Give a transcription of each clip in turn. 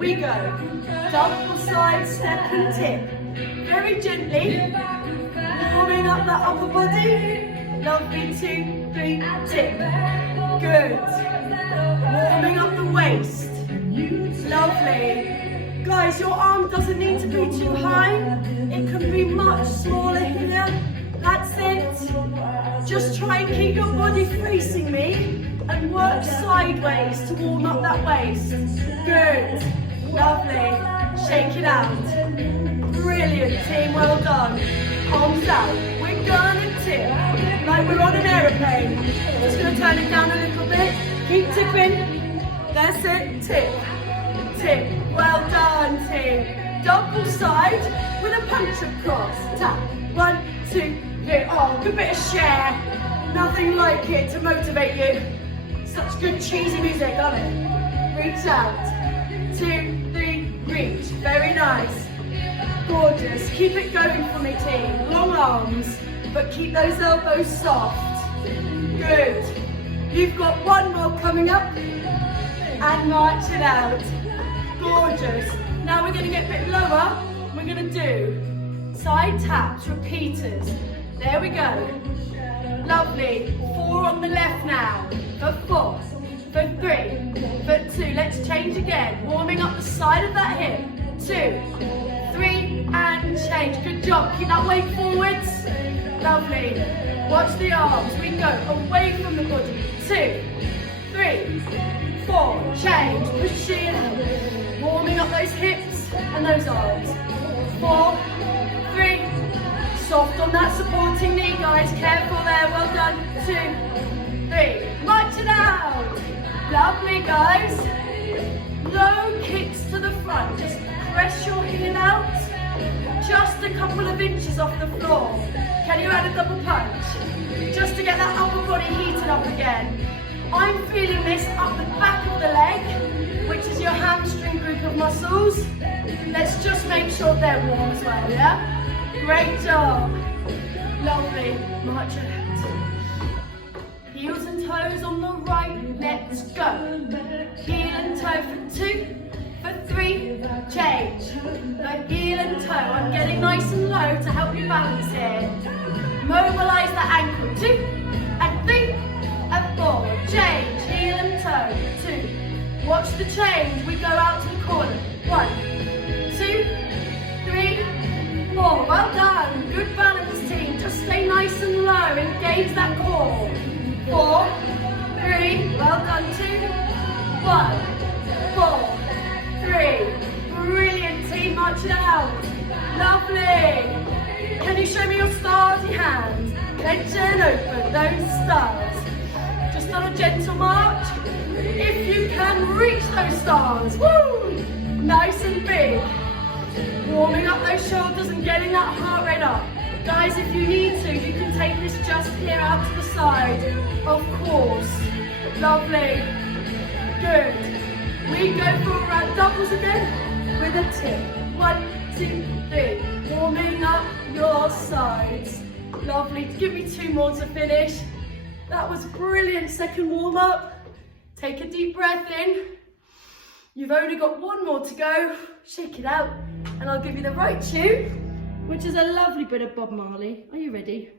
we go. Double side step and tip. Very gently, warming up that upper body. Lovely, 2, 3, tip. Good. Warming up the waist. Lovely. Guys, your arm doesn't need to be too high. It can be much smaller here. That's it. Just try and keep your body facing me and work sideways to warm up that waist. Good. Lovely. Shake it out. Brilliant, team. Well done. Arms out. We're gonna tip like we're on an aeroplane. Just gonna turn it down a little bit. Keep tipping. That's it. Tip. Tip. Well done, team. Double side with a punch across. Tap. 1, 2, 3. Oh, good bit of share. Nothing like it to motivate you. Such good cheesy music, got it? Reach out. 2, 3, reach. Very nice. Gorgeous. Keep it going for me, team. Long arms, but keep those elbows soft. Good. You've got one more coming up. And march it out. Gorgeous. Now we're going to get a bit lower. We're going to do side taps, repeaters. There we go. Lovely. 4 on the left now. For 4, for 3, for 2. Let's change again. Warming up the side of that hip. 2, 3, and change. Good job. Keep that weight forwards. Lovely. Watch the arms. We go away from the body. 2, 3, 4. Change. Push in. Warming up those hips and those arms. 4, 3. Soft on that supporting knee, guys. Careful there. Well done. 2, 3. March it out. Lovely, guys. Low kicks to the front. Just press your heel out. Just a couple of inches off the floor. Can you add a double punch? Just to get that upper body heated up again. I'm feeling this up the back of the leg, which is your hamstring group of muscles. Let's just make sure they're warm as well, yeah? Great job. Lovely. March it out. Heels and toes on the right. Let's go. Heel and toe for 2, for 3. Change. The heel and toe. I'm getting nice and low to help you balance here. Mobilize the ankle. 2, and 3, and 4. Change. Heel and toe. 2. Watch the change. We go out to the corner. 1, 2, 3, 4. Well done. Good balance, team. Just stay nice and low. Engage that core. 4, 3. Well done. 2, 1, 4, 3. Brilliant, team. March it out. Lovely. Can you show me your starry hand? Clench and open those stars. Just on a gentle march. If you can reach those stars. Woo! Nice and big. Warming up those shoulders and getting that heart rate up. Guys, if you need to, you can take this just here out to the side. Of course. Lovely. Good. We go for doubles again with a tip. 1, 2, 3. Warming up your sides. Lovely. Give me 2 more to finish. That was brilliant. Second warm up. Take a deep breath in. You've only got 1 more to go. Shake it out. And I'll give you the right tune, which is a lovely bit of Bob Marley. Are you ready?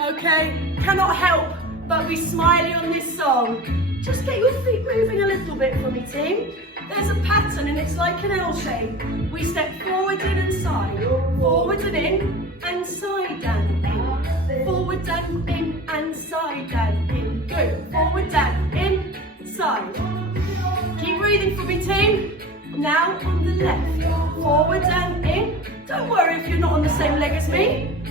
Okay, cannot help but be smiley on this song. Just get your feet moving a little bit for me, team. There's a pattern and it's like an L shape. We step forward in and side, forward and in, and side and in. Forward and in, and side and in. Good. Forward and in, side. Keep breathing for me, team. Now on the left, forward and in. Don't worry if you're not on the same leg as me.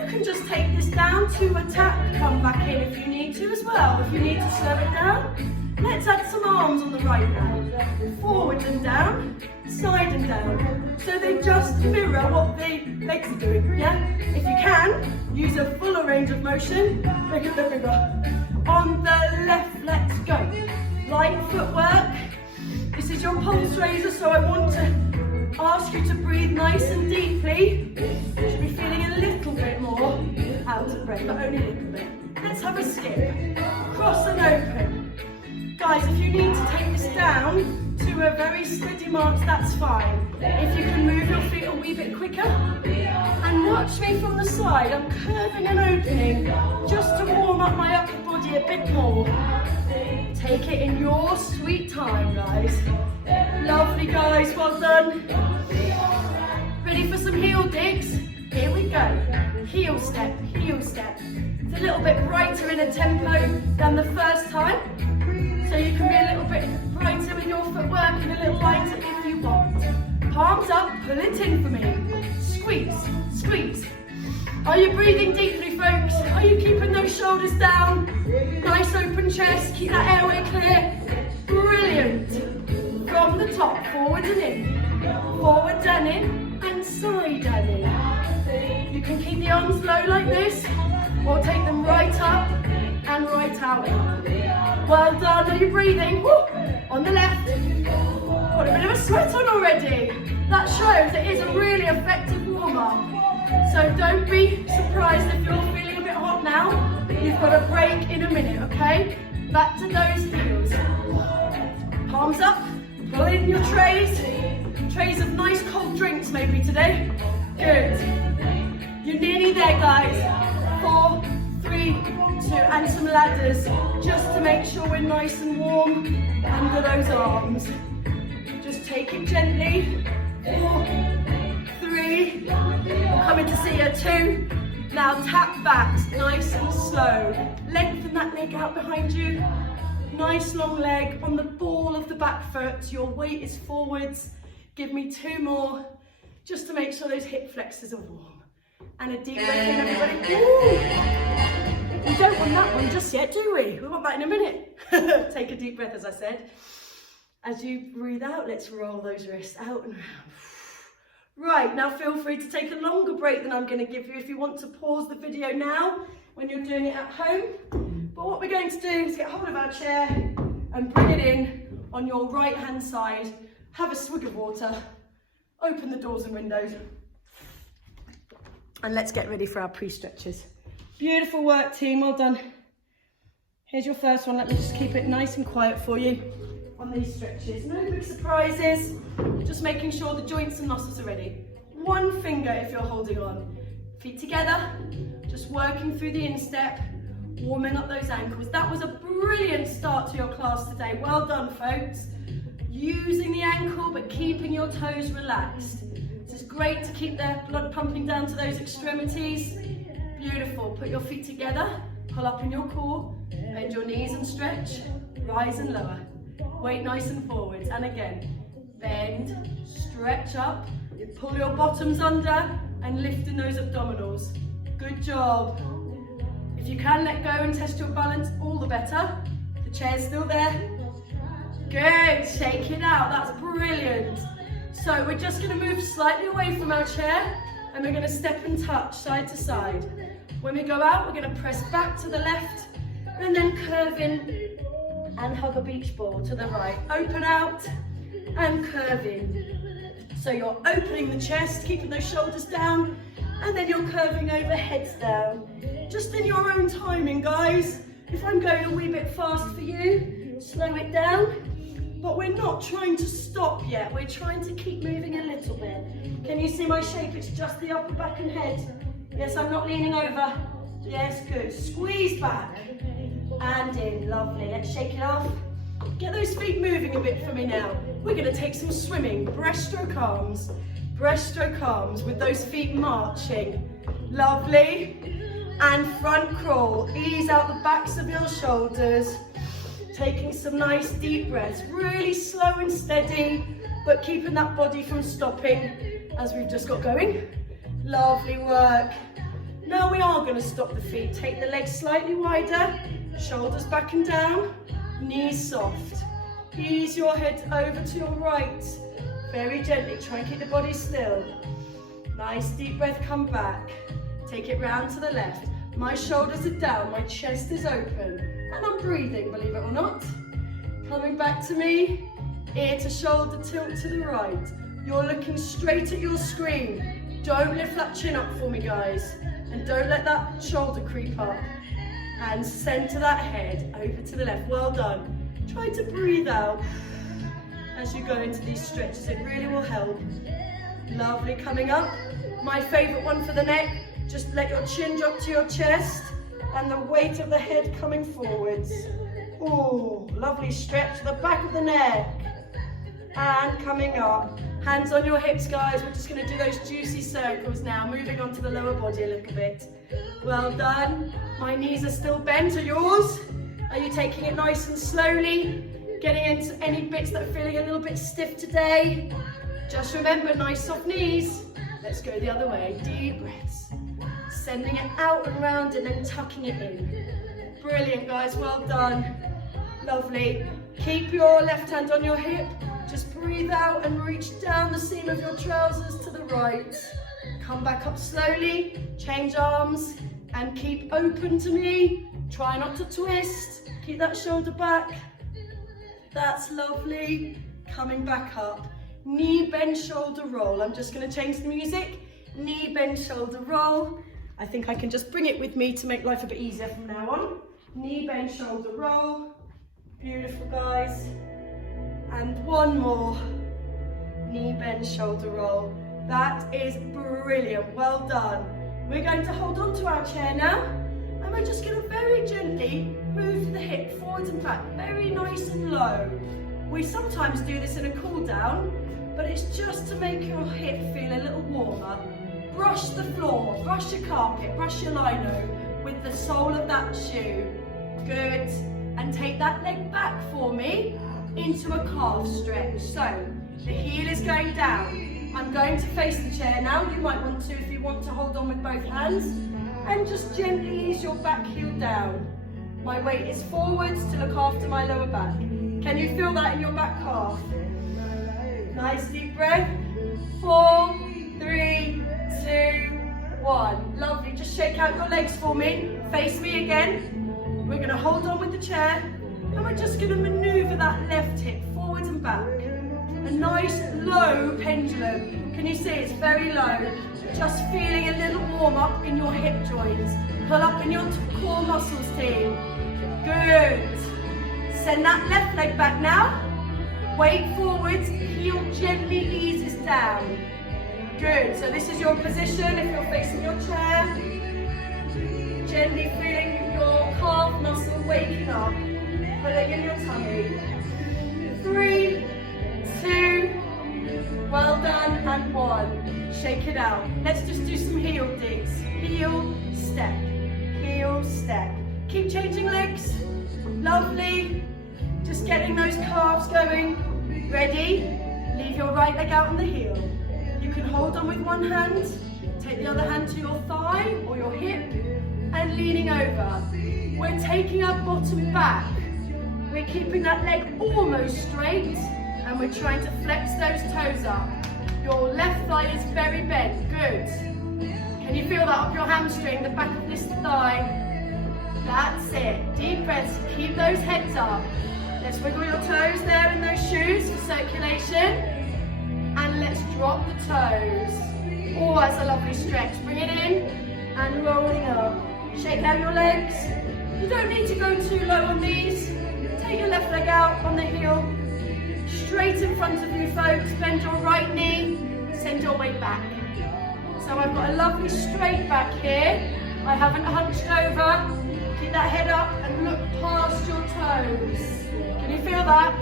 You can just take this down to a tap, come back in if you need to as well. If you need to slow it down, let's add some arms on the right now. Forward and down, side and down. So they just mirror what the legs are doing, yeah? If you can, use a fuller range of motion, make it a bit bigger. On the left, let's go. Light footwork. This is your pulse raiser, so I want to ask you to breathe nice and deeply. You should be feeling a little bit more out of breath, but only a little bit. Let's have a skip. Cross and open. Guys, if you need very steady march, that's fine. If you can move your feet a wee bit quicker. And watch me from the side. I'm curving and opening just to warm up my upper body a bit more. Take it in your sweet time, guys. Lovely, guys, well done. Ready for some heel digs? Here we go. Heel step, heel step. It's a little bit brighter in a tempo than the first time. So you can be a little bit brighter with your footwork and a little lighter if you want. Palms up, pull it in for me. Squeeze, squeeze. Are you breathing deeply, folks? Are you keeping those shoulders down? Nice open chest, keep that airway clear. Brilliant. From the top, forward and in. Forward and in, and side and in. You can keep the arms low like this, or take them right up and right out. Well done, are you breathing? Woo. On the left. Got a bit of a sweat on already. That shows it is a really effective warm-up. So don't be surprised if you're feeling a bit hot now. You've got a break in a minute, okay? Back to those heels. Palms up, pull in your trays. Trays of nice cold drinks maybe today. Good. You're nearly there, guys. 4, 3, 2, and some ladders, just to make sure we're nice and warm under those arms. Just take it gently. 4, 3, I'm coming to see you. 2. Now tap backs, nice and slow. Lengthen that leg out behind you. Nice long leg on the ball of the back foot. Your weight is forwards. Give me 2 more, just to make sure those hip flexors are warm. And a deep breath in, everybody. Ooh. We don't want that one just yet, do we? We want that in a minute. Take a deep breath, as I said. As you breathe out, let's roll those wrists out and round. Right, now feel free to take a longer break than I'm going to give you if you want to pause the video now when you're doing it at home. But what we're going to do is get hold of our chair and bring it in on your right hand side. Have a swig of water, open the doors and windows, and let's get ready for our pre-stretches. Beautiful work, team, well done. Here's your first one. Let me just keep it nice and quiet for you on these stretches. No big surprises, just making sure the joints and muscles are ready. One finger if you're holding on. Feet together, just working through the instep, warming up those ankles. That was a brilliant start to your class today. Well done, folks. Using the ankle but keeping your toes relaxed. This is great to keep the blood pumping down to those extremities. Beautiful. Put your feet together, pull up in your core, bend your knees and stretch, rise and lower. Weight nice and forwards. And again, bend, stretch up, pull your bottoms under and lift in those abdominals. Good job. If you can let go and test your balance, all the better. The chair's still there. Good, shake it out, that's brilliant. So we're just going to move slightly away from our chair and we're going to step and touch side to side. When we go out, we're going to press back to the left and then curve in and hug a beach ball to the right. Open out and curve in. So you're opening the chest, keeping those shoulders down, and then you're curving over, heads down. Just in your own timing, guys. If I'm going a wee bit fast for you, slow it down. But we're not trying to stop yet. We're trying to keep moving a little bit. Can you see my shape? It's just the upper back and head. Yes, I'm not leaning over. Yes, good. Squeeze back and in. Lovely. Let's shake it off. Get those feet moving a bit for me now. We're going to take some swimming. Breaststroke arms. Breaststroke arms with those feet marching. Lovely. And front crawl. Ease out the backs of your shoulders. Taking some nice deep breaths, really slow and steady, but keeping that body from stopping as we've just got going. Lovely work. Now we are going to stop the feet. Take the legs slightly wider, shoulders back and down, knees soft. Ease your head over to your right, very gently. Try and keep the body still. Nice deep breath, come back. Take it round to the left. My shoulders are down, my chest is open. And I'm breathing, believe it or not. Coming back to me, ear to shoulder tilt to the right. You're looking straight at your screen. Don't lift that chin up for me, guys. And don't let that shoulder creep up. And center that head over to the left. Well done. Try to breathe out as you go into these stretches. It really will help. Lovely, coming up. My favourite one for the neck, just let your chin drop to your chest and the weight of the head coming forwards. Oh, lovely stretch to the back of the neck. And coming up. Hands on your hips, guys. We're just going to do those juicy circles now, moving on to the lower body a little bit. Well done. My knees are still bent. Are yours? Are you taking it nice and slowly? Getting into any bits that are feeling a little bit stiff today? Just remember, nice soft knees. Let's go the other way. Deep breaths. Sending it out and round and then tucking it in. Brilliant, guys. Well done. Lovely. Keep your left hand on your hip. Just breathe out and reach down the seam of your trousers to the right. Come back up slowly. Change arms and keep open to me. Try not to twist. Keep that shoulder back. That's lovely. Coming back up. Knee bend, shoulder roll. I'm just going to change the music. Knee bend, shoulder roll. I think I can just bring it with me to make life a bit easier from now on. Knee bend, shoulder roll. Beautiful, guys. And one more. Knee bend, shoulder roll. That is brilliant. Well done. We're going to hold on to our chair now. And we're just going to very gently move the hip forwards and back. Very nice and low. We sometimes do this in a cool down, but it's just to make your hip feel a little warmer. Brush the floor, brush your carpet, brush your lino with the sole of that shoe. Good. And take that leg back for me into a calf stretch. So the heel is going down. I'm going to face the chair now. You might want to, if you want to hold on with both hands, and just gently ease your back heel down. My weight is forwards to look after my lower back. Can you feel that in your back calf? Nice deep breath. 4, 3, 2, 1. Lovely. Just shake out your legs for me. Face me again. We're going to hold on with the chair and we're just going to manoeuvre that left hip forwards and back. A nice low pendulum. Can you see it's very low? Just feeling a little warm up in your hip joints. Pull up in your core muscles, team. Good. Send that left leg back now. Weight forwards, heel gently eases down. Good. So this is your position if you're facing your chair. Gently feeling your calf muscle waking up. Pulling in your tummy. 3, 2, well done, and 1. Shake it out. Let's just do some heel digs. Heel, step, heel, step. Keep changing legs. Lovely. Just getting those calves going. Ready? Leave your right leg out on the heel. You can hold on with one hand. Take the other hand to your thigh or your hip and leaning over. We're taking our bottom back. We're keeping that leg almost straight and we're trying to flex those toes up. Your left thigh is very bent. Good. Can you feel that up your hamstring, the back of this thigh? That's it. Deep breaths. Keep those heads up. Let's wiggle your toes there in those shoes for circulation. And let's drop the toes. Oh, that's a lovely stretch. Bring it in and rolling up. Shake out your legs. You don't need to go too low on these. Take your left leg out on the heel. Straight in front of you, folks. Bend your right knee. Send your weight back. So I've got a lovely straight back here. I haven't hunched over. Keep that head up and look past your toes. Can you feel that?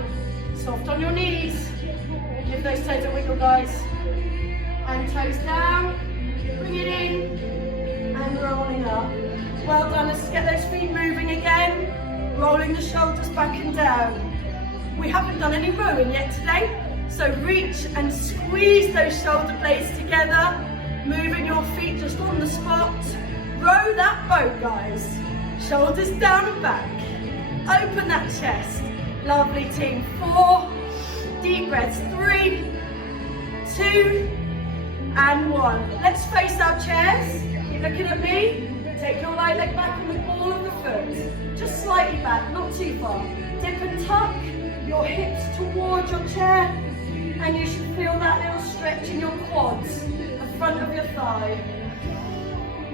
Soft on your knees. Give those toes a wiggle, guys. And toes down. Bring it in. And rolling up. Well done. Let's get those feet moving again. Rolling the shoulders back and down. We haven't done any rowing yet today. So reach and squeeze those shoulder blades together. Moving your feet just on the spot. Row that boat, guys. Shoulders down and back. Open that chest. Lovely, team. 4. Deep breaths. 3, 2, and 1. Let's face our chairs. Keep looking at me. Take your right leg back on the ball of the foot. Just slightly back, not too far. Dip and tuck your hips towards your chair. And you should feel that little stretch in your quads, the front of your thigh.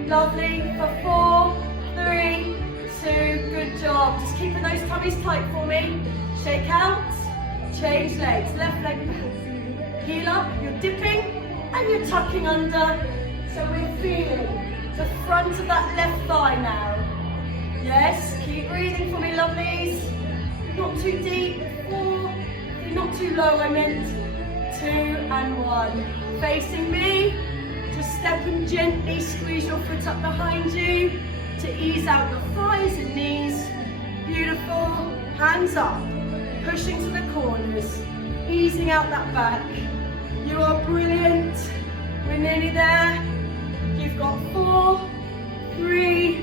Lovely. For 4, 3, 2, good job. Just keeping those tummies tight for me. Shake out, Change legs, left leg back. Heel up, you're dipping and you're tucking under. So we're feeling the front of that left thigh now. Yes, keep breathing for me, lovelies. Not too deep, 4, not too low, I meant. 2 and 1. Facing me, just step and gently squeeze your foot up behind you to ease out your thighs and knees. Beautiful, hands up, pushing to the corners, easing out that back. You are brilliant, we're nearly there. You've got 4, 3,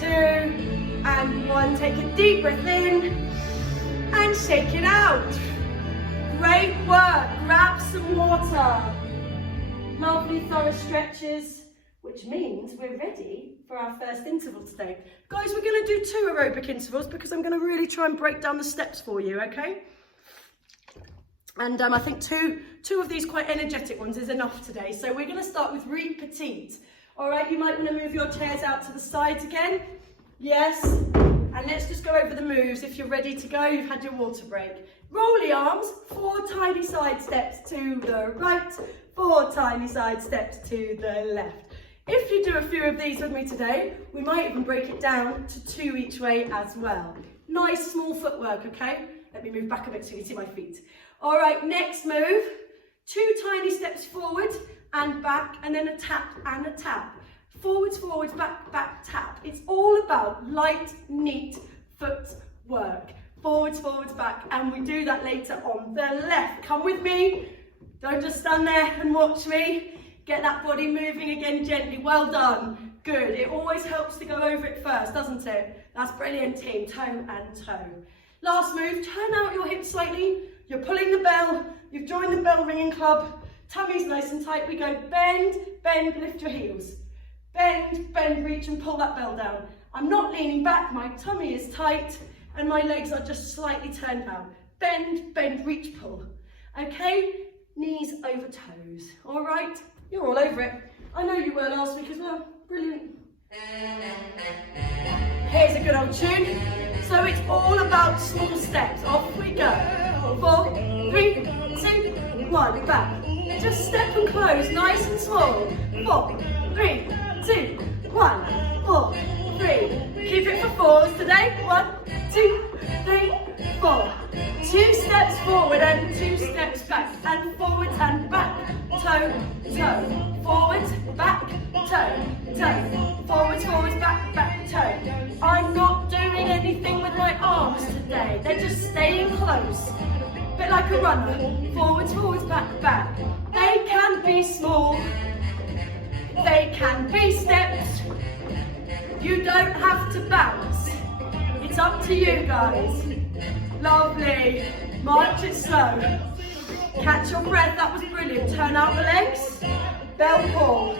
2 and 1. Take a deep breath in and shake it out. Great work, grab some water. Lovely thorough stretches, which means we're ready for our first interval today. Guys, we're going to do 2 aerobic intervals because I'm going to really try and break down the steps for you, okay? And I think two of these quite energetic ones is enough today. So we're going to start with reed petite. All right, you might want to move your chairs out to the sides again. Yes, and let's just go over the moves. If you're ready to go, you've had your water break. Roll the arms, 4 tiny side steps to the right, 4 tiny side steps to the left. If you do a few of these with me today, we might even break it down to 2 each way as well. Nice small footwork, okay? Let me move back a bit so you can see my feet. All right, next move, 2 tiny steps forward and back, and then a tap and a tap. Forwards, forwards, back, back, tap. It's all about light, neat footwork. Forwards, forwards, back, and we do that later on the left. Come with me. Don't just stand there and watch me. Get that body moving again gently. Well done. Good. It always helps to go over it first, doesn't it? That's brilliant, team. Toe and toe. Last move, turn out your hips slightly. You're pulling the bell. You've joined the bell ringing club. Tummy's nice and tight. We go bend, bend, lift your heels. Bend, bend, reach and pull that bell down. I'm not leaning back. My tummy is tight and my legs are just slightly turned out. Bend, bend, reach, pull. Okay? Knees over toes. All right? You're all over it. I know you were last week as well. Brilliant. Here's a good old tune. So it's all about small steps. Off we go. 4, 3, 2, 1. Back. Just step and close. Nice and small. 4, 3, 2, 1. 4, 3. Keep it for 4s today. 1, 2, 3, 4. 2 steps forward and 2 steps back. And forward and back. Toe, toe. Forward, back, toe, toe. Forwards, forwards, back, back, toe. I'm not doing anything with my arms today. They're just staying close. Bit like a runner. Forwards, forwards, back, back. They can be small. They can be steps. You don't have to bounce. It's up to you guys. Lovely. March it slow. Catch your breath. That was brilliant. Turn out the legs. Bell pull.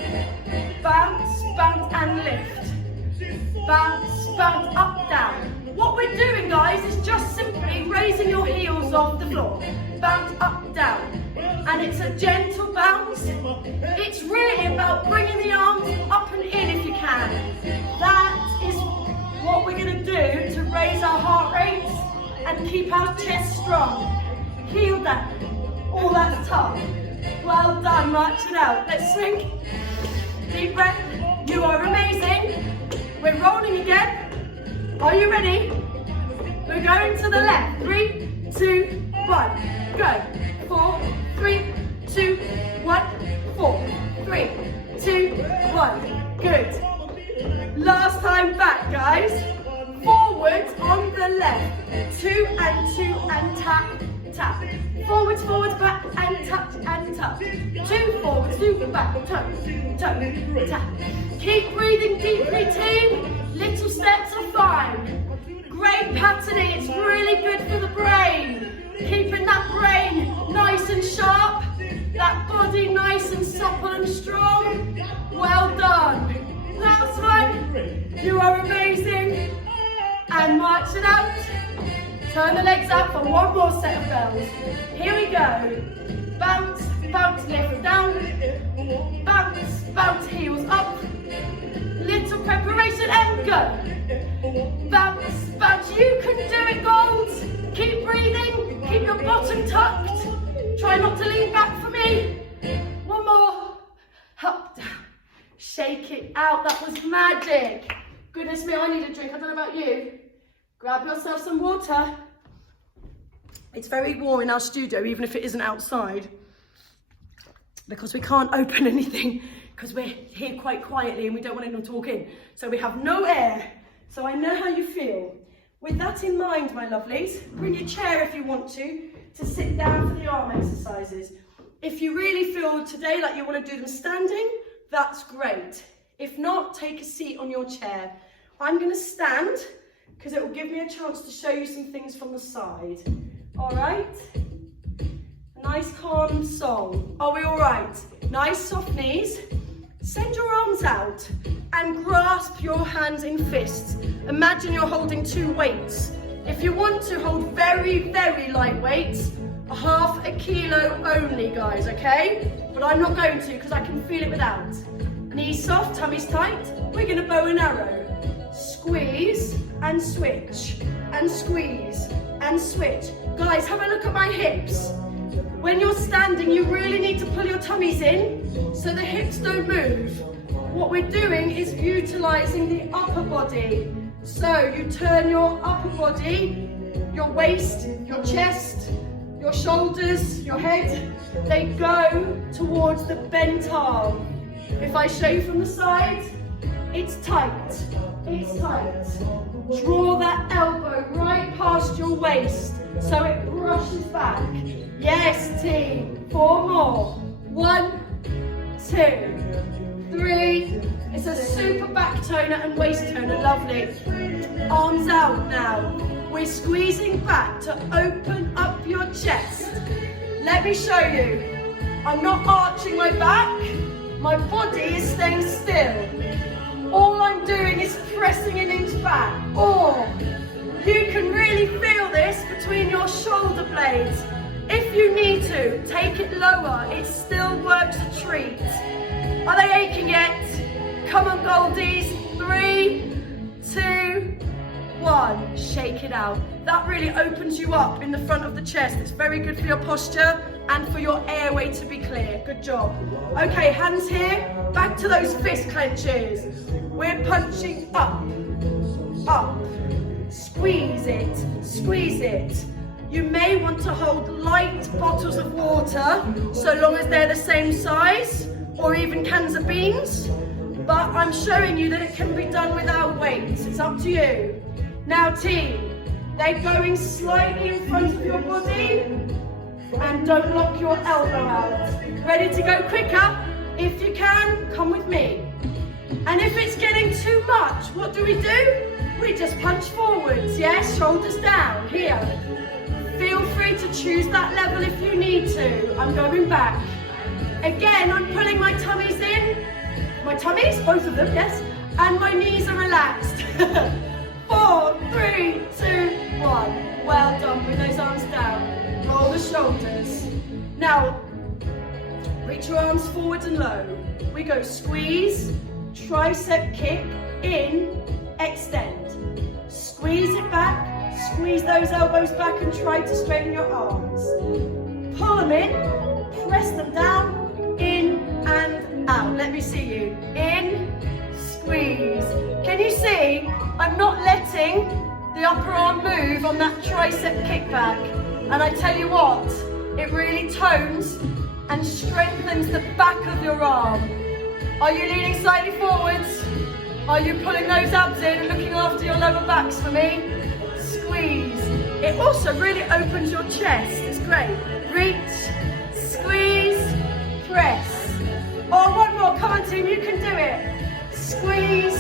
Bounce, bounce and lift. Bounce, bounce, up, down. What we're doing, guys, is just simply raising your heels off the floor. Bounce up, down. And it's a gentle bounce. It's really about bringing the arms up and in if you can. That is what we're going to do to raise our heart rate and keep our chest strong. Heel down. All that's tough. Well done, march it out. Let's swing. Deep breath. You are amazing. We're rolling again. Are you ready? We're going to the left. 3, 2, 1. Go. 4, 3, 2, 1. 4, 3, 2, 1. Good. Last time back, guys. Forward on the left. 2 and 2 and tap, tap. Forwards, forwards, back and touch and touch. 2 forwards, 2 back, toe, toe, tap. Keep breathing deeply, team. Little steps are fine. Great patterning, it's really good for the brain. Keeping that brain nice and sharp. That body nice and supple and strong. Well done. Last one. You are amazing. And march it out. Turn the legs out for one more set of bells. Here we go. Bounce, bounce, lift down. Bounce, bounce, heels up. Little preparation and go. Bounce, bounce. You can do it, Gold. Keep breathing. Keep your bottom That was magic. Goodness me, I need a drink. I don't know about you. Grab yourself some water. It's very warm in our studio, even if it isn't outside, because we can't open anything because we're here quite quietly and we don't want anyone to walk in. So we have no air. So I know how you feel. With that in mind, my lovelies, bring your chair if you want to sit down for the arm exercises. If you really feel today like you want to do them standing, that's great. If not, take a seat on your chair. I'm going to stand because it will give me a chance to show you some things from the side. All right? A nice calm song. Are we all right? Nice soft knees. Send your arms out and grasp your hands in fists. Imagine you're holding 2 weights. If you want to hold very, very light weights, half a kilo only, guys, okay? But I'm not going to because I can feel it without. Knees soft, tummies tight. We're going to bow and arrow. Squeeze and switch and squeeze and switch. Guys, have a look at my hips. When you're standing, you really need to pull your tummies in so the hips don't move. What we're doing is utilising the upper body. So you turn your upper body, your waist, your chest, your shoulders, your head, they go towards the bent arm. If I show you from the side, it's tight, it's tight. Draw that elbow right past your waist so it brushes back. Yes, team, 4 more. 1, 2, 3. It's a super back toner and waist toner, lovely. Arms out now. We're squeezing back to open up your chest. Let me show you. I'm not arching my back. My body is staying still. All I'm doing is pressing an inch back. Or you can really feel this between your shoulder blades. If you need to, take it lower. It still works a treat. Are they aching yet? Come on, Goldies. 3, 2, 1. Shake it out. That really opens you up in the front of the chest. It's very good for your posture and for your airway to be clear. Good job. Okay, hands here. Back to those fist clenches. We're punching up, up. Squeeze it, squeeze it. You may want to hold light bottles of water, so long as they're the same size, or even cans of beans. But I'm showing you that it can be done without weight. It's up to you. Now team, they're going slightly in front of your body, and don't lock your elbow out. Ready to go quicker? If you can, come with me. And if it's getting too much, what do? We just punch forwards, yes? Shoulders down, here. Feel free to choose that level if you need to. I'm going back. Again, I'm pulling my tummies in. My tummies, both of them, yes? And my knees are relaxed. 4, 3, 2, 1. Well done, bring those arms down. Roll the shoulders. Now, reach your arms forward and low. We go squeeze, tricep kick, in, extend. Squeeze it back, squeeze those elbows back and try to straighten your arms. Pull them in, press them down, in and out. Let me see you. In, squeeze. Can you see? I'm not letting the upper arm move on that tricep kickback. And I tell you what, it really tones and strengthens the back of your arm. Are you leaning slightly forwards? Are you pulling those abs in and looking after your lower backs for me? Squeeze. It also really opens your chest. It's great. Reach, squeeze, press. Oh, one more. Come on, team. You can do it. Squeeze,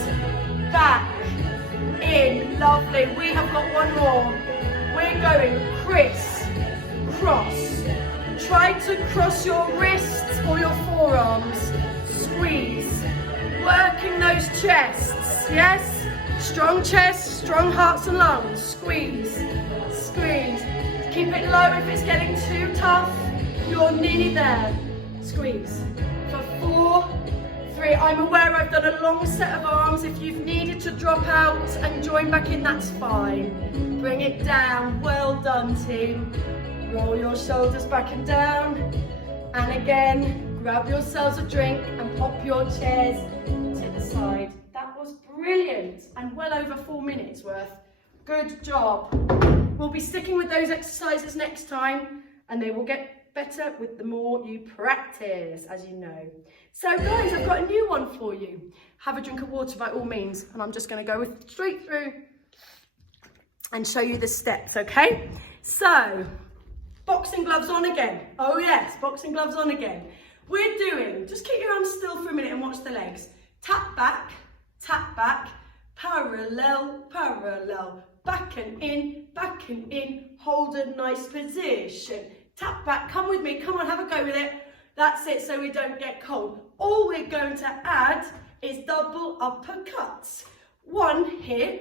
back, in. Lovely. We have got one more. We're going criss, cross. Try to cross your wrists or your forearms. Squeeze. Working those chests, yes? Strong chest, strong hearts and lungs. Squeeze, squeeze. Keep it low if it's getting too tough. You're nearly there. Squeeze. For 4, 3. I'm aware I've done a long set of arms. If you've needed to drop out and join back in, that's fine. Bring it down. Well done, team. Roll your shoulders back and down. And again, grab yourselves a drink and pop your chairs to the side. Brilliant, and well over 4 minutes worth. Good job. We'll be sticking with those exercises next time, and they will get better with the more you practice, as you know. So guys, I've got a new one for you. Have a drink of water by all means, and I'm just going to go straight through and show you the steps, okay? So, boxing gloves on again. Oh yes, boxing gloves on again. We're doing, just keep your arms still for a minute and watch the legs. Tap back, parallel, parallel, back and in, hold a nice position. Tap back, come with me, come on, have a go with it. That's it, so we don't get cold. All we're going to add is double uppercuts. 1 here,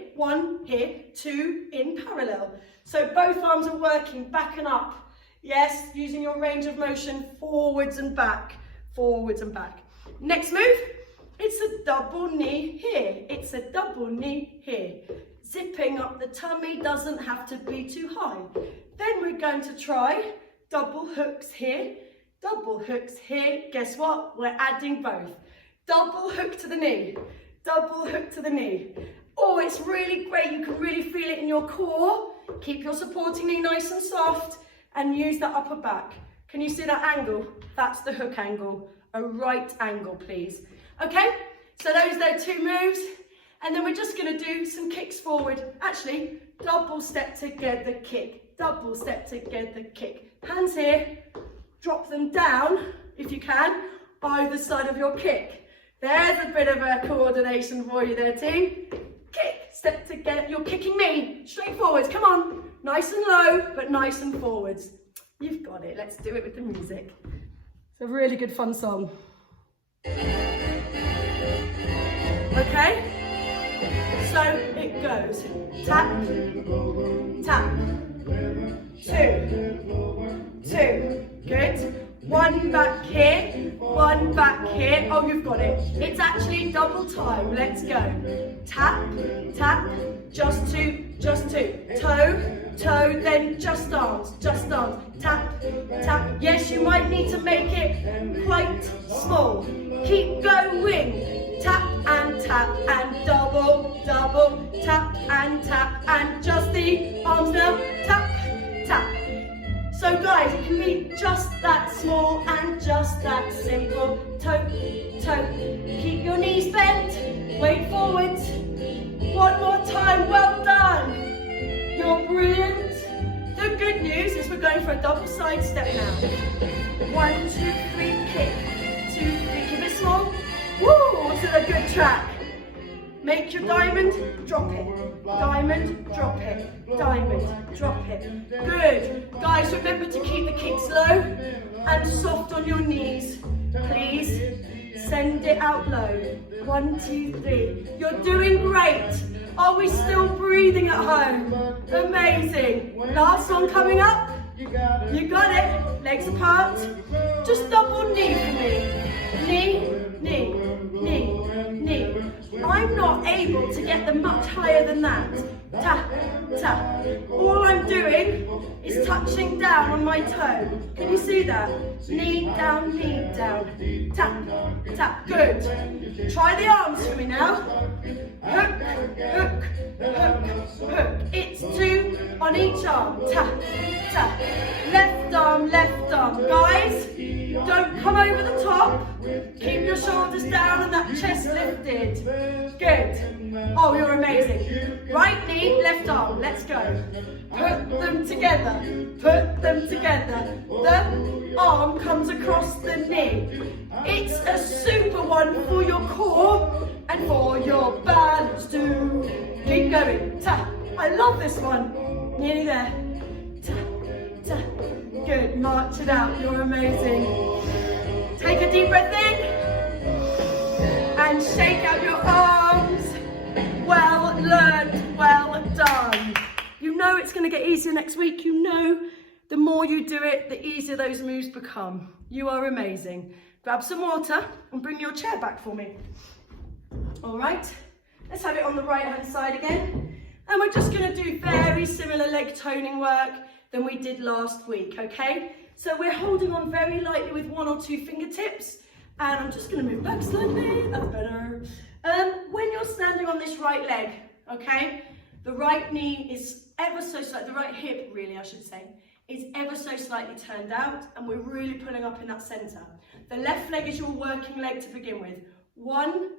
2 in parallel. So both arms are working, back and up. Yes, using your range of motion, forwards and back, forwards and back. Next move, it's a double knee here. It's a double knee here. Zipping up the tummy, doesn't have to be too high. Then we're going to try double hooks here, double hooks here. Guess what? We're adding both. Double hook to the knee, double hook to the knee. Oh, it's really great. You can really feel it in your core. Keep your supporting knee nice and soft and use that upper back. Can you see that angle? That's the hook angle. A right angle, please. Okay, so those are 2 moves. And then we're just going to do some kicks forward. Actually, double step together kick. Double step together kick. Hands here. Drop them down, if you can, either side of your kick. There's a bit of a coordination for you there, team. Kick, step together. You're kicking me. Straight forwards. Come on. Nice and low, but nice and forwards. You've got it. Let's do it with the music. It's a really good fun song. Okay? So it goes. Tap, tap. 2, 2. Good. 1 back here, 1 back here. Oh, you've got it. It's actually double time. Let's go. Tap, tap, just 2, just 2. Toe, toe, then just arms, just arms. Tap, tap. Yes, you might need to make it quite small. Keep going. Tap and double, double. Tap and just the arms now. Tap, tap. So guys, it can be just that small and just that simple. Toe, toe. Keep your knees bent. Weight forwards. 1 more time. Well done. You're brilliant. The good news is we're going for a double side step now. 1, 2, 3, kick. 2, 3. Keep it small. Woo! To the good track. Make your diamond, drop it. Diamond, drop it. Diamond, drop it. Good. Guys, remember to keep the kicks low and soft on your knees. Please send it out low. 1, 2, 3. You're doing great. Are we still breathing at home? Amazing. Last one coming up. You got it. Legs apart. Just double knee for me. Knee, knee, knee, knee. I'm not able to get them much higher than that. Tap, tap. All I'm doing is touching down on my toe. Can you see that? Knee down, tap, tap. Good. Try the arms for me now. Hook, hook, hook, hook. It's 2 on each arm. Tap, tap. Left arm, left arm. Guys, don't come over the top. Keep your shoulders down and that chest lifted. Good. Oh, you're amazing. Right knee, left arm. Let's go. Put them together. Put them together. The arm comes across the knee. It's a super one for your core and for your balance too. Keep going. Tap. I love this one. Nearly there. Tap, tap. Good. March it out. You're amazing. Take a deep breath in and shake out your arms. Well learned. Well done. You know it's going to get easier next week. You know the more you do it, the easier those moves become. You are amazing. Grab some water and bring your chair back for me. All right, let's have it on the right hand side again. And we're just going to do very similar leg toning work than we did last week, okay? So we're holding on very lightly with 1 or 2 fingertips And I'm just going to move back slightly, that's better. When you're standing on this right leg, okay, the right knee is ever so slightly, the right hip really I should say, is ever so slightly turned out, and we're really pulling up in that centre. The left leg is your working leg to begin with. 1,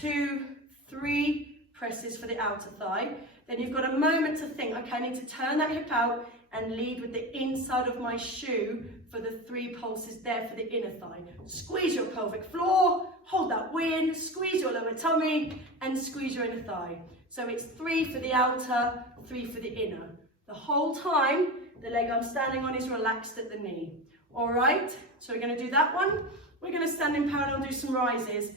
2, 3 presses for the outer thigh. Then you've got a moment to think, okay, I need to turn that hip out and lead with the inside of my shoe for the 3 pulses there for the inner thigh. Squeeze your pelvic floor, hold that wind, squeeze your lower tummy, and squeeze your inner thigh. So it's 3 for the outer, 3 for the inner. The whole time, the leg I'm standing on is relaxed at the knee. All right, so we're going to do that one. We're going to stand in parallel and do some rises.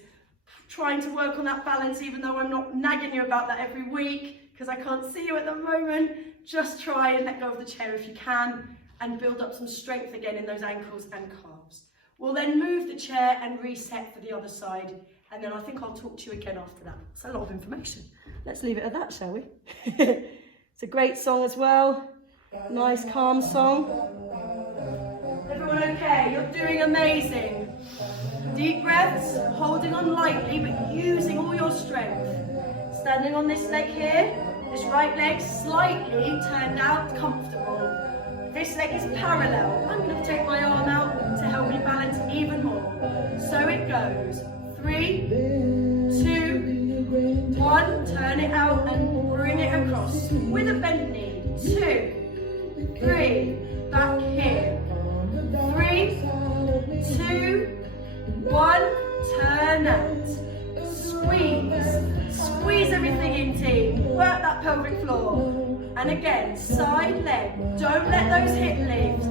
Trying to work on that balance, even though I'm not nagging you about that every week, because I can't see you at the moment. Just try and let go of the chair if you can, and build up some strength again in those ankles and calves. We'll then move the chair and reset for the other side, and then I think I'll talk to you again after that. It's a lot of information. Let's leave it at that, shall we? It's a great song as well. Nice, calm song. Everyone okay? You're doing amazing. Deep breaths, holding on lightly, but using all your strength. Standing on this leg here, this right leg slightly turned out, comfortable. This leg is parallel. I'm going to take my arm out to help me balance even more. So it goes. 3, 2, 1. Turn it out and bring it across with a bent knee. 2, 3. Back here. 3, 2, 1. Turn out. Squeeze. Squeeze everything in, team. Work that pelvic floor. And again, side leg. Don't let those hip lift.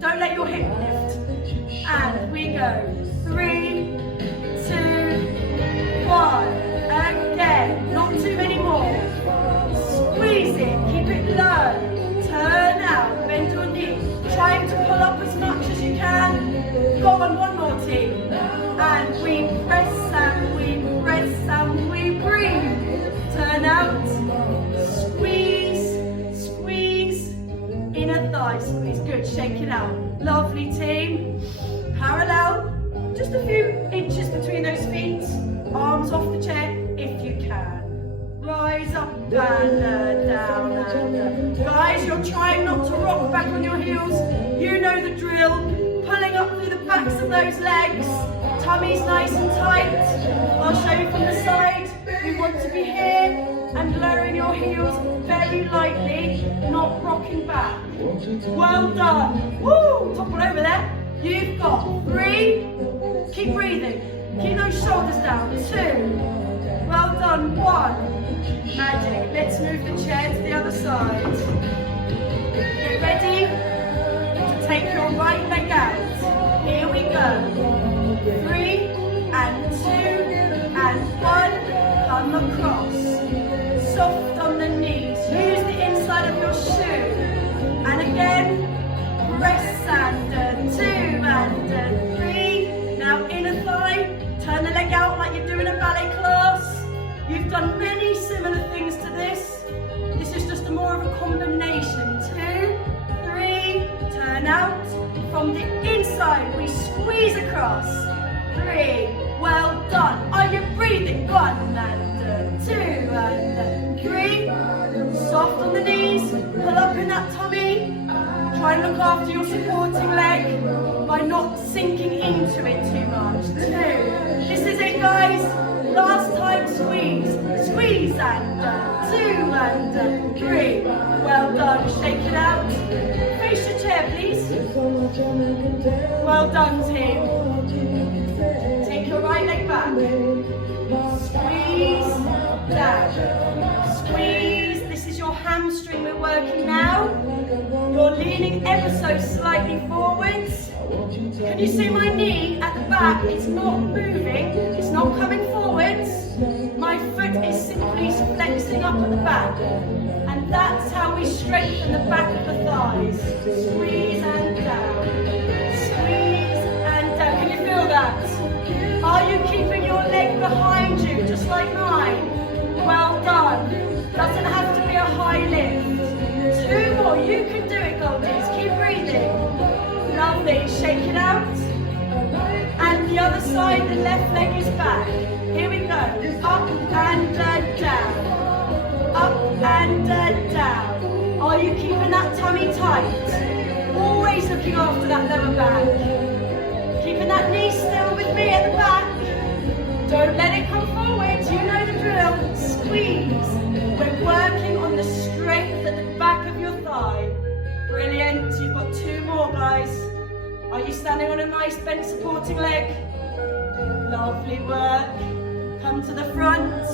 Don't let your hip lift. And we go. 3, 2, 1. Again. Not too many more. Squeeze it. Keep it low. Turn out. Bend your knee. Trying to pull up as much as you can. Go on, one more, team. And we press and we press and we breathe. Turn out. Squeeze, squeeze. Inner thigh squeeze. Good. Shake it out. Lovely, team. Parallel. Just a few inches between those feet. Arms off the chair if you can. Rise up and down and guys, you're trying not to rock back on your heels. You know the drill. Pulling up through the backs of those legs. Tummy's nice and tight. I'll show you from the side. We want to be here and lowering your heels very lightly, not rocking back. Well done. Woo! Topple over there. You've got 3. Keep breathing. Keep those shoulders down. 2. Well done. 1. Magic. Let's move the chair to the other side. Get ready to take your right leg out. Here we go. 3 and 2 and 1. Come across. Soft on the knees. Use the inside of your shoe. And again, press and 2 and 3. Now inner thigh. Turn the leg out like you're doing a ballet class. You've done many similar things to this. This is just more of a combination. 2, 3, turn out. From the inside, we squeeze across. 3, well done. Are you breathing? 1 and 2 and 3. Soft on the knees, pull up in that tummy. Try and look after your supporting leg by not sinking into it too much. 2, this is it, guys. Last time, squeeze, squeeze, and 2 and 3. Well done, shake it out. Face your chair, please. Well done, team. Take your right leg back. Squeeze, down. Squeeze, this is your hamstring we're working now. You're leaning ever so slightly forwards. Can you see my knee at the back? It's not moving, it's not coming forwards. My foot is simply flexing up at the back. And that's how we strengthen the back of the thighs. Squeeze and down. Squeeze and down. Can you feel that? Are you keeping your leg behind you, just like mine? Well done. Doesn't have to be a high lift. 2 more. You can do it, Goldies. Keep breathing. Lovely. Shake it out. And the other side, the left leg is back. Here we go. Up and down. Up and down. Are you keeping that tummy tight? Always looking after that lower back. Keeping that knee still with me at the back. Don't let it come forward. You know the drill. Squeeze. We're working on the strength at the back of your thigh. Brilliant. You've got 2 more, guys. Are you standing on a nice bent supporting leg? Lovely work. Come to the front.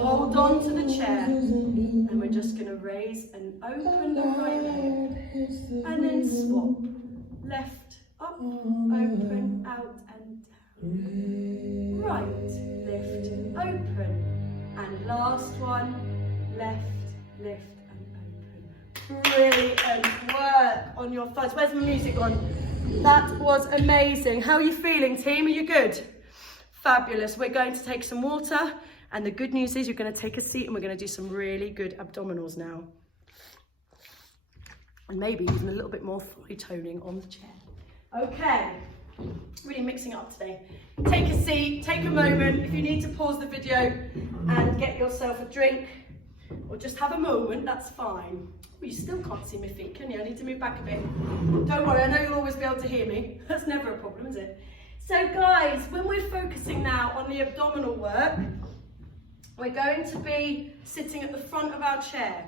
Hold on to the chair. And we're just going to raise and open the right leg. And then swap. Left, up, open, out and down. Right, lift, open. And last one, left, lift and open. Brilliant work on your thighs. Where's my music gone? That was amazing. How are you feeling, team? Are you good? Fabulous. We're going to take some water, and the good news is you're going to take a seat and we're going to do some really good abdominals now. And maybe even a little bit more thigh toning on the chair. Okay, really mixing it up today. Take a seat, take a moment. If you need to pause the video and get yourself a drink or just have a moment, that's fine. Well, you still can't see my feet, can you? I need to move back a bit. Don't worry, I know you'll always be able to hear me. That's never a problem, is it? So guys, when we're focusing now on the abdominal work, we're going to be sitting at the front of our chair.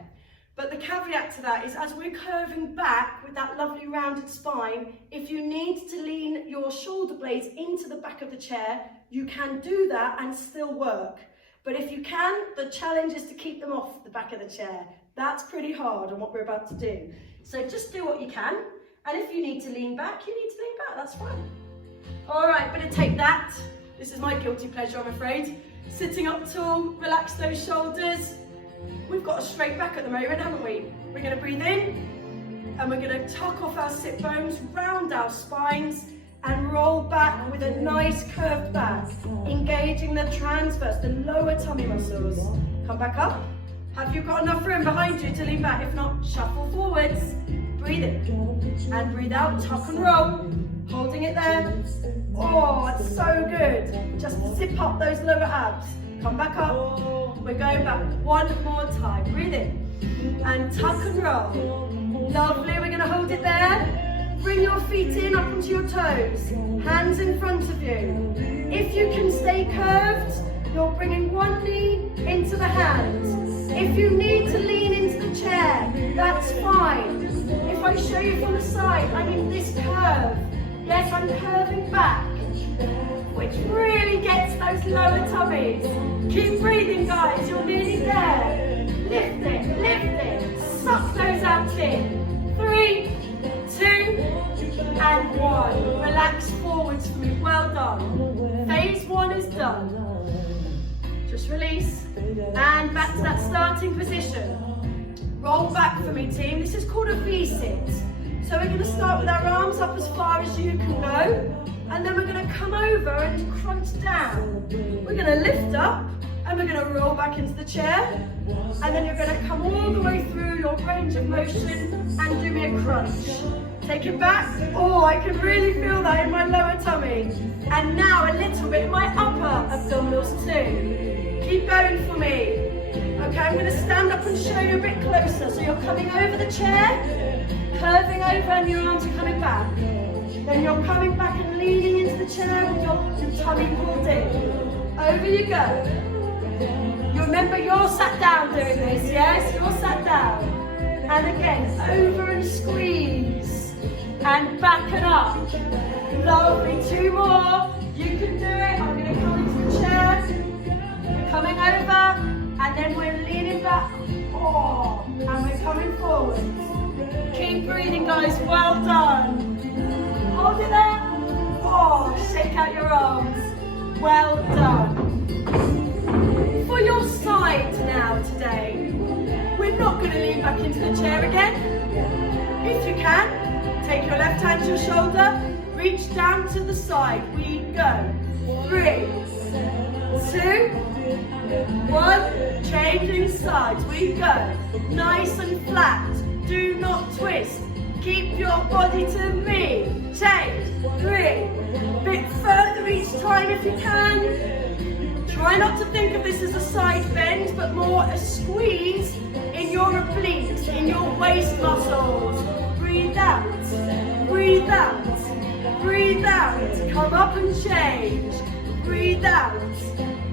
But the caveat to that is as we're curving back with that lovely rounded spine, if you need to lean your shoulder blades into the back of the chair, you can do that and still work. But if you can, the challenge is to keep them off the back of the chair. That's pretty hard on what we're about to do. So just do what you can. And if you need to lean back, you need to lean back, that's fine. All right, better take that. This is my guilty pleasure, I'm afraid. Sitting up tall, relax those shoulders. We've got a straight back at the moment, haven't we? We're going to breathe in and we're going to tuck off our sit bones, round our spines and roll back with a nice curved back, engaging the transverse, the lower tummy muscles. Come back up. Have you got enough room behind you to lean back? If not, shuffle forwards. Breathe in and breathe out, tuck and roll. Holding it there. Oh, it's so good. Just zip up those lower abs. Come back up. We're going back one more time. Breathe in and tuck and roll. Lovely. We're going to hold it there. Bring your feet in up onto your toes. Hands in front of you. If you can stay curved, you're bringing one knee into the hands. If you need to lean into the chair, that's fine. If I show you from the side, I'm in this curve. Yes, I'm curving back, which really gets those lower tummies. Keep breathing, guys, you're nearly there. Lift it, suck those abs in. 3, 2, and 1. Relax forwards for me, well done. Phase 1 is done. Just release, and back to that starting position. Roll back for me, team. This is called a V-sit. So we're going to start with our arms up as far as you can go, and then we're going to come over and crunch down. We're going to lift up, and we're going to roll back into the chair, and then you're going to come all the way through your range of motion and do me a crunch. Take it back. Oh, I can really feel that in my lower tummy. And now a little bit in my upper abdominals too. Keep going for me. Okay, I'm going to stand up and show you a bit closer. So you're coming over the chair, curving over and your arms are coming back. Then you're coming back and leaning into the chair with your tummy pulled in. Over you go. You remember you're sat down doing this, yes? You're sat down. And again, over and squeeze. And back and up. Lovely, 2 more. You can do it. I'm going to come into the chair. We're coming over. And then we're leaning back. Oh, and we're coming forward. Keep breathing, guys. Well done. Hold it there. Oh, shake out your arms. Well done. For your side now today, we're not going to lean back into the chair again. If you can, take your left hand to your shoulder, reach down to the side. We go. 3, 2, 1, changing sides. We go. Nice and flat. Do not twist. Keep your body to me. Change. 3. Bit further each time if you can. Try not to think of this as a side bend, but more a squeeze in your obliques, in your waist muscles. Breathe out. Breathe out. Breathe out. Come up and change. Breathe out.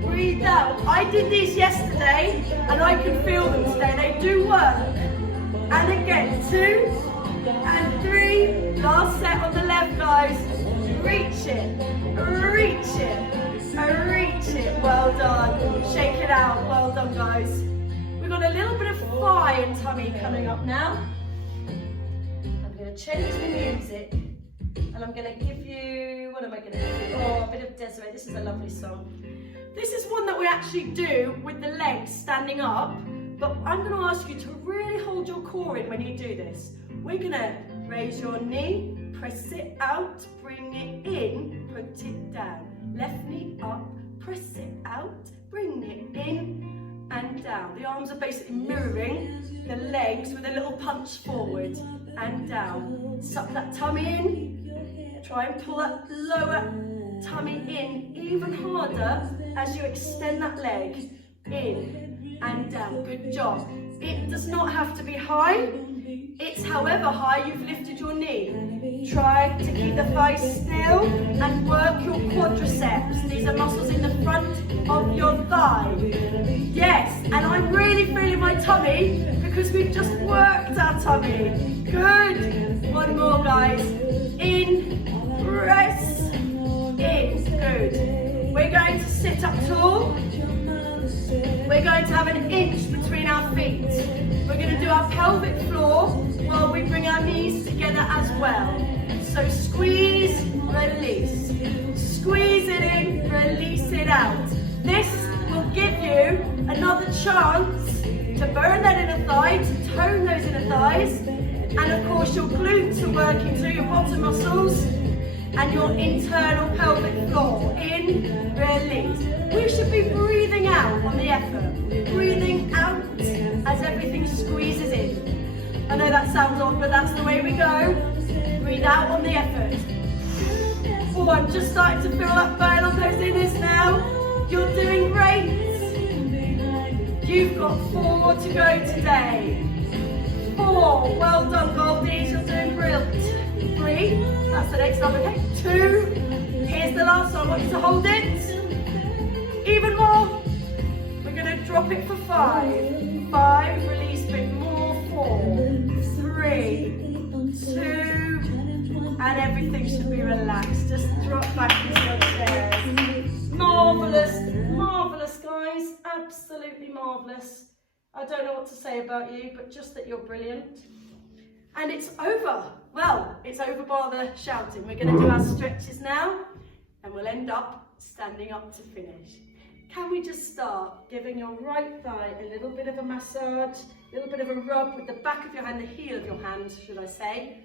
Breathe out. I did these yesterday and I can feel them today. They do work. And again, 2 and 3. Last set on the left, guys. Reach it. Reach it. Reach it. Well done. Shake it out. Well done, guys. We've got a little bit of thigh and tummy coming up now. I'm going to change the music. And I'm going to give you, what am I going to give you? Oh, a bit of Desiree. This is a lovely song. This is one that we actually do with the legs standing up, but I'm going to ask you to really hold your core in when you do this. We're going to raise your knee, press it out, bring it in, put it down. Left knee up, press it out, bring it in and down. The arms are basically mirroring the legs with a little punch forward and down. Suck that tummy in. Try and pull that lower tummy in even harder as you extend that leg in and down. Good job. It does not have to be high. It's however high you've lifted your knee. Try to keep the thighs still and work your quadriceps. These are muscles in the front of your thigh. Yes, and I'm really feeling my tummy because we've just worked our tummy. Good. One more, guys. In. Press in. Good. We're going to sit up tall. We're going to have an inch between our feet. We're going to do our pelvic floor while we bring our knees together as well. So squeeze, release. Squeeze it in, release it out. This will give you another chance to burn that inner thigh, to tone those inner thighs. And of course your glutes are working too, your bottom muscles. And your internal pelvic floor. In, release. We should be breathing out on the effort. Breathing out as everything squeezes in. I know that sounds odd, but that's the way we go. Breathe out on the effort. Oh, I'm just starting to feel that burn on those inners now. You're doing great. You've got 4 to go today. 4. Well done, Goldies. You're doing brilliant. 3, that's the next number, okay? 2, here's the last one, I want you to hold it. Even more. We're going to drop it for 5. 5, release a bit more. 4, 3, 2, and everything should be relaxed. Just drop back into your chairs. Marvellous, marvellous, guys. Absolutely marvellous. I don't know what to say about you, but just that you're brilliant. And it's over. Well, it's over bar the shouting. We're going to do our stretches now, and we'll end up standing up to finish. Can we just start giving your right thigh a little bit of a massage, a little bit of a rub with the back of your hand, the heel of your hand, should I say.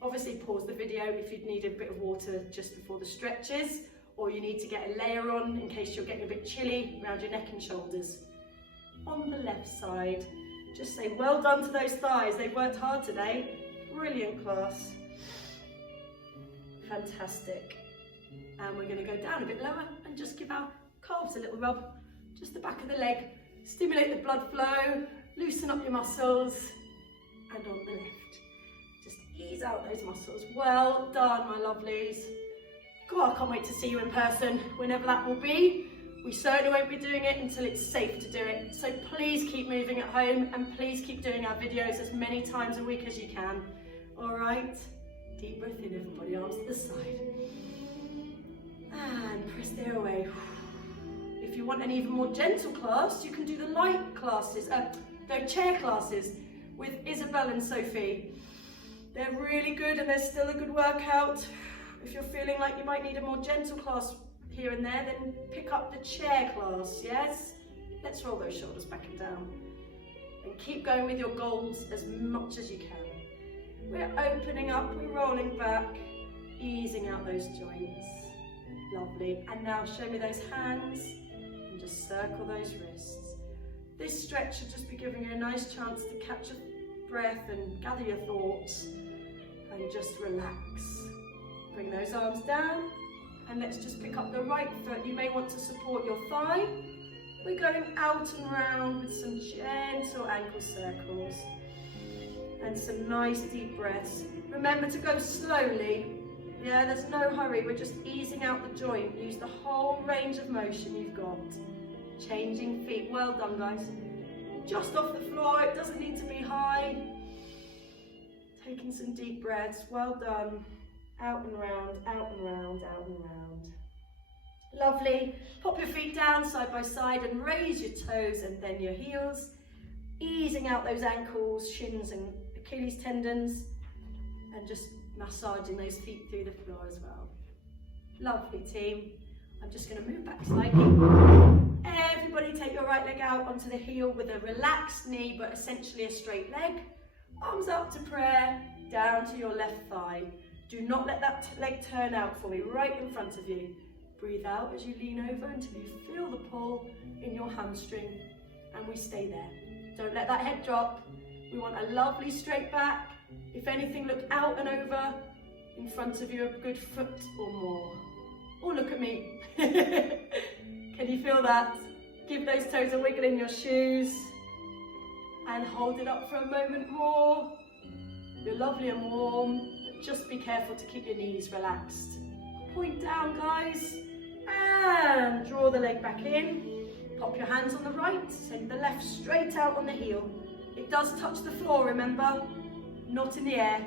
Obviously pause the video if you'd need a bit of water just before the stretches, or you need to get a layer on in case you're getting a bit chilly around your neck and shoulders. On the left side, just say well done to those thighs. They've worked hard today. Brilliant class. Fantastic. And we're going to go down a bit lower and just give our calves a little rub. Just the back of the leg. Stimulate the blood flow. Loosen up your muscles. And on the left, just ease out those muscles. Well done, my lovelies. God, I can't wait to see you in person, whenever that will be. We certainly won't be doing it until it's safe to do it. So please keep moving at home, and please keep doing our videos as many times a week as you can. All right? Deep breath in, everybody, arms to the side. And press the air away. If you want an even more gentle class, you can do the light classes, the chair classes with Isabel and Sophie. They're really good, and they're still a good workout. If you're feeling like you might need a more gentle class here and there, then pick up the chair class, yes? Let's roll those shoulders back and down. And keep going with your goals as much as you can. We're opening up, we're rolling back, easing out those joints. Lovely. And now show me those hands and just circle those wrists. This stretch should just be giving you a nice chance to catch your breath and gather your thoughts. and just relax. Bring those arms down, and let's just pick up the right foot. You may want to support your thigh. We're going out and round with some gentle ankle circles and some nice deep breaths. Remember to go slowly. Yeah, there's no hurry. We're just easing out the joint. Use the whole range of motion you've got. Changing feet. Well done, guys. Just off the floor. It doesn't need to be high. Taking some deep breaths. Well done. Out and round, out and round, out and round. Lovely. Pop your feet down side by side and raise your toes and then your heels. Easing out those ankles, shins and Achilles tendons, and just massaging those feet through the floor as well. Lovely, team. I'm just going to move back slightly. Everybody take your right leg out onto the heel with a relaxed knee, but essentially a straight leg. Arms up to prayer, down to your left thigh. Do not let that leg turn out for me, right in front of you. Breathe out as you lean over until you feel the pull in your hamstring, and we stay there. Don't let that head drop. We want a lovely straight back. If anything, look out and over in front of you a good foot or more. Or look at me. Can you feel that? Give those toes a wiggle in your shoes and hold it up for a moment more. You're lovely and warm, but just be careful to keep your knees relaxed. Point down, guys, and draw the leg back in. Pop your hands on the right, send the left straight out on the heel. It does touch the floor, remember, not in the air.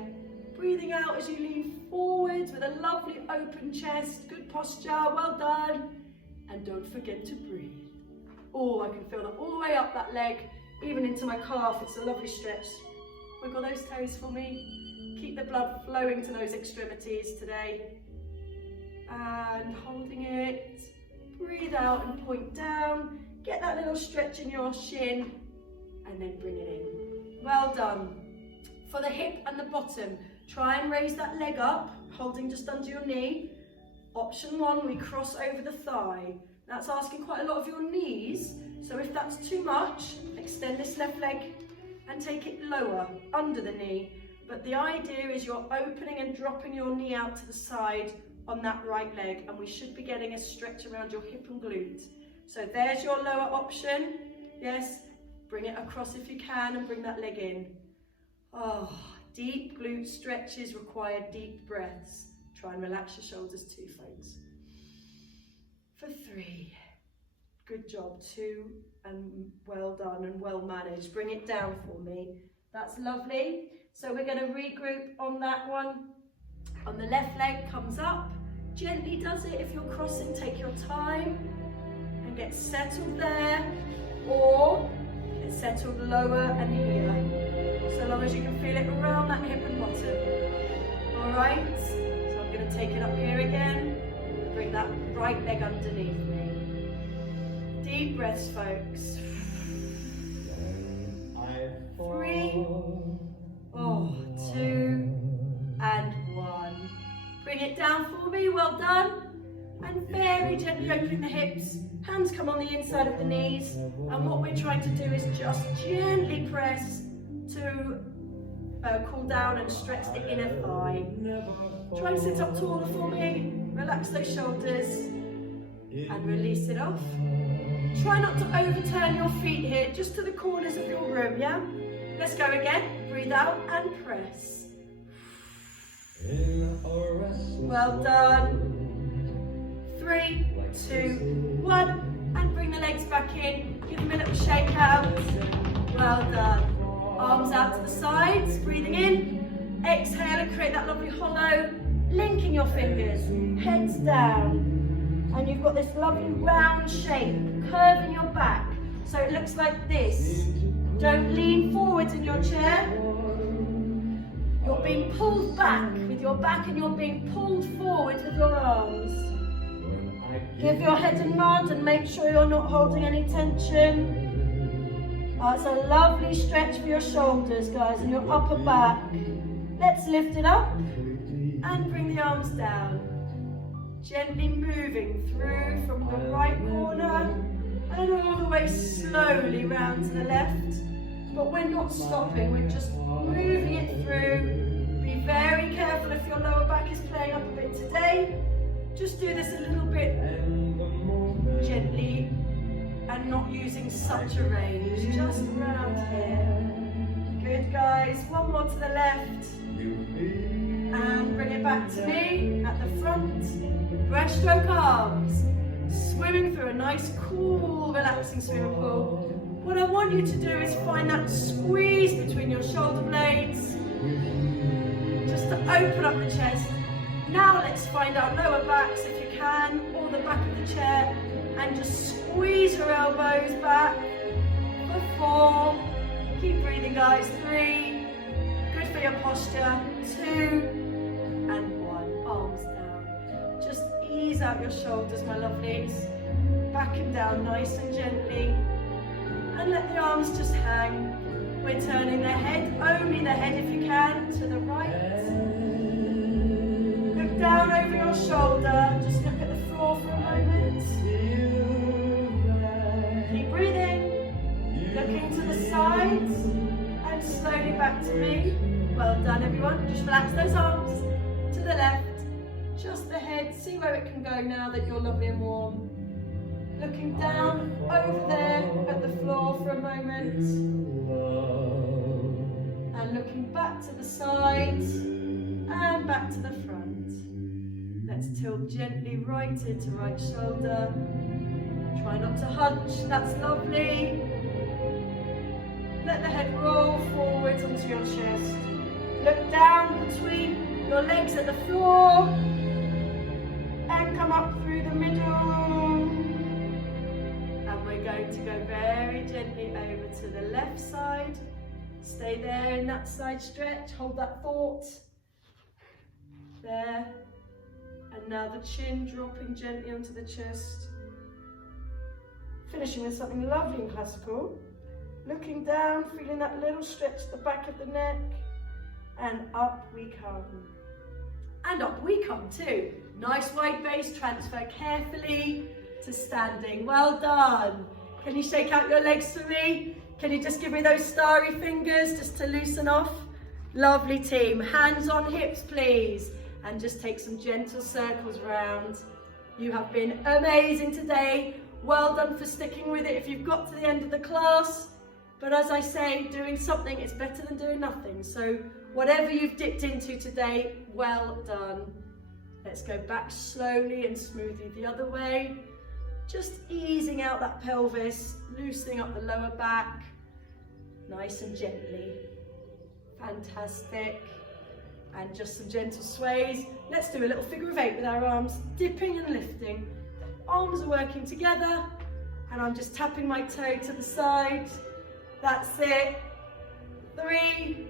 Breathing out as you lean forwards with a lovely open chest, good posture, well done. And don't forget to breathe. Oh, I can feel that all the way up that leg, even into my calf. It's a lovely stretch. Wiggle those toes for me. Keep the blood flowing to those extremities today. And holding it. Breathe out and point down. Get that little stretch in your shin and then bring it in. Well done. For the hip and the bottom, try and raise that leg up, holding just under your knee. Option one, we cross over the thigh. That's asking quite a lot of your knees, so if that's too much, extend this left leg and take it lower, under the knee. But the idea is you're opening and dropping your knee out to the side on that right leg, and we should be getting a stretch around your hip and glute. So there's your lower option. Yes, bring it across if you can and bring that leg in. Oh, deep glute stretches require deep breaths. Try and relax your shoulders too, folks. For 3. Good job. 2, and well done and well managed. Bring it down for me. That's lovely. So we're going to regroup on that one. On the left leg, comes up. Gently does it. If you're crossing, take your time and get settled there, or get settled lower and here, so long as you can feel it around that hip and bottom. All right, so I'm going to take it up here again. Bring that right leg underneath me. Deep breaths, folks. 3, 2, and 1. Bring it down for me, well done. And very gently opening the hips. Hands come on the inside of the knees. And what we're trying to do is just gently press to cool down and stretch the inner thigh. Try and sit up taller for me. Relax those shoulders and release it off. Try not to overturn your feet here, just to the corners of your room, yeah? Let's go again. Breathe out and press. Well done. 3, 2, 1. And bring the legs back in. Give them a little shake out. Well done. Arms out to the sides. Breathing in. Exhale and create that lovely hollow. Linking your fingers. Heads down. And you've got this lovely round shape. Curving your back. So it looks like this. Don't lean forwards in your chair. You're being pulled back with your back and you're being pulled forward with your arms. Give your head a nod and make sure you're not holding any tension. It's a lovely stretch for your shoulders, guys, and your upper back. Let's lift it up and bring the arms down. Gently moving through from the right corner and all the way slowly round to the left. But we're not stopping, we're just moving it through. Be very careful in today. Just do this a little bit gently and not using such a range, just around here. Good guys, one more to the left. And bring it back to me at the front. Breaststroke arms. Swimming through a nice, cool, relaxing swimming pool. What I want you to do is find that squeeze between your shoulder blades. Just to open up the chest. Now let's find our lower backs if you can, or the back of the chair. And just squeeze your elbows back. For 4. Keep breathing guys. 3. Good for your posture. 2. And 1. Arms down. Just ease out your shoulders, my lovelies. Back and down nice and gently. And let the arms just hang. We're turning the head, only the head if you can, to the right. Look down over your shoulder. Just look at the floor for a moment. Keep breathing. Looking to the sides. And slowly back to me. Well done everyone. Just relax those arms. To the left. Just the head. See where it can go now that you're lovely and warm. Looking down over there at the floor for a moment. And looking back to the sides and back to the front. Let's tilt gently right into right shoulder. Try not to hunch, that's lovely. Let the head roll forwards onto your chest. Look down between your legs at the floor. And come up through the middle. And we're going to go very gently over to the left side. Stay there in that side stretch, hold that thought. There. And now the chin dropping gently onto the chest. Finishing with something lovely and classical. Looking down, feeling that little stretch at the back of the neck. And up we come. And up we come too. Nice wide base, transfer carefully to standing. Well done. Can you shake out your legs for me? Can you just give me those starry fingers just to loosen off? Lovely team. Hands on hips, please. And just take some gentle circles round. You have been amazing today. Well done for sticking with it if you've got to the end of the class. But as I say, doing something is better than doing nothing. So whatever you've dipped into today, well done. Let's go back slowly and smoothly the other way. Just easing out that pelvis, loosening up the lower back, nice and gently. Fantastic. And just some gentle sways. Let's do a little figure of 8 with our arms dipping and lifting. Arms are working together, and I'm just tapping my toe to the side. That's it. 3,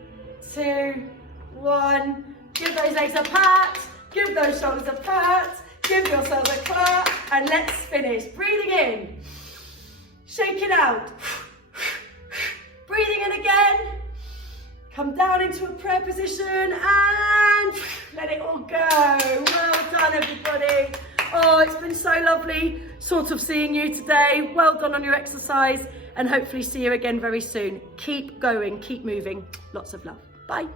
2, 1. Give those legs a pat. Give those shoulders a pat. Give yourself a clap. And let's finish. Breathing in. Shake it out. Breathing in again. Come down into a prayer position and let it all go. Well done, everybody. Oh, it's been so lovely sort of seeing you today. Well done on your exercise, and hopefully see you again very soon. Keep going, keep moving. Lots of love. Bye.